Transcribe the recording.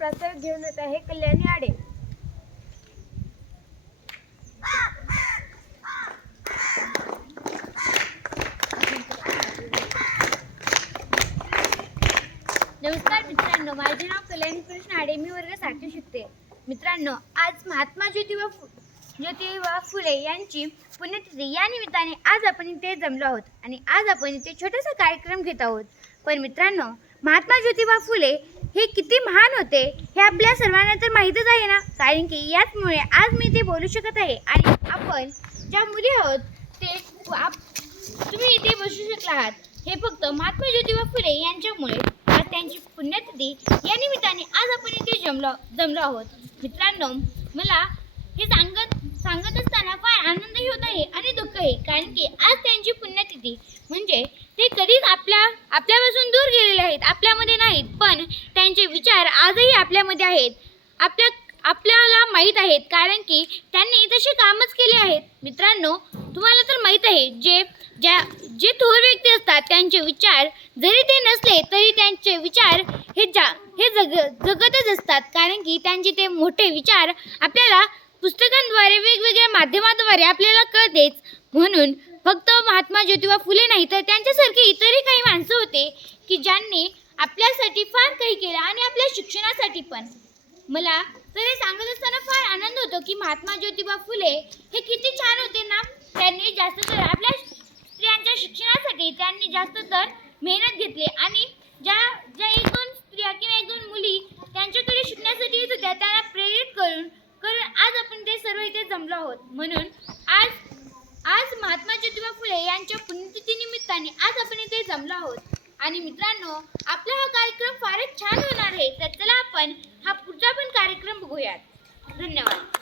प्रस्ताव घेऊन येत आहे कल्याणी आडे. नमस्कार मित्रांनो माझे नाव कल्याणी कृष्ण आडे. मी वर्ग सातवी शिकते. मित्रांनो आज महात्मा ज्योतिबा फु ज्योतिबा फुले यांची पुण्यतिथी. या निमित्ताने आज आपण इथे जमलो आहोत आणि आज आपण इथे छोटासा कार्यक्रम घेत आहोत. पण मित्रांनो महात्मा ज्योतिबा फुले हे किती महान होते हे आपल्या सर्वांना तर माहीतच आहे ना? कारण की याचमुळे आज मी ते बोलू शकत आहे आणि आपण ज्या मुली आहोत ते आप तुम्ही इथे बसू शकला आहात. हे फक्त महात्मा ज्योतिबा फुले यांच्यामुळे. आज त्यांची पुण्यतिथी या निमित्ताने आज आपण इथे जमलो जमलो आहोत. मित्रांनो मला हे सांगत सांगत असताना फार आनंदही होत आहे आणि दुःखही कारण की आज त्यांची पुण्यतिथी ते कधीच आपल्या आपल्यापासून दूर गेलेले आहेत आपल्यामध्ये नाहीत. पण त्यांचे विचार आजही आपल्यामध्ये आहेत. आपल्या आपल्याला माहीत आहेत कारण की त्यांनी तसे कामच केले आहेत. मित्रांनो तुम्हाला तर माहीत आहे जे ज्या जे थोर व्यक्ती असतात त्यांचे विचार जरी ते नसले तरी त्यांचे विचार हे जा हे जग जगतच असतात. कारण की त्यांचे ते मोठे विचार आपल्याला पुस्तकांद्वारे वेगवेगळ्या माध्यमाद्वारे आपल्याला कळतेच. म्हणून फक्त महात्मा ज्योतिबा फुले नाही तर त्यांच्यासारखे इतरही काही माणसं होते की ज्यांनी आपल्यासाठी फार काही केलं आणि आपल्या शिक्षणासाठी पण. मला तर हे सांगत असताना फार आनंद होतो की महात्मा ज्योतिबा फुले हे किती छान होते ना. त्यांनी जास्त तर आपल्या स्त्रियांच्या शिक्षणासाठी त्यांनी जास्त तर मेहनत घेतली आणि ज्या ज्या एक दोन स्त्रिया किंवा एक दोन मुली त्यांच्याकडे शिकण्यासाठी येत होत्या त्यांना प्रेरित करून करून आज आपण ते सर्व इथे जमलो आहोत. म्हणून आज आज महात्मा ज्योतिबा फुले यांच्या पुण्यतिथी निमित्ताने आज आपण इथे जमलो आहोत. आणि मित्रांनो आपला हा कार्यक्रम फारच छान होणार आहे तर चला आपण हा पुढचा पण कार्यक्रम बघूयात. धन्यवाद.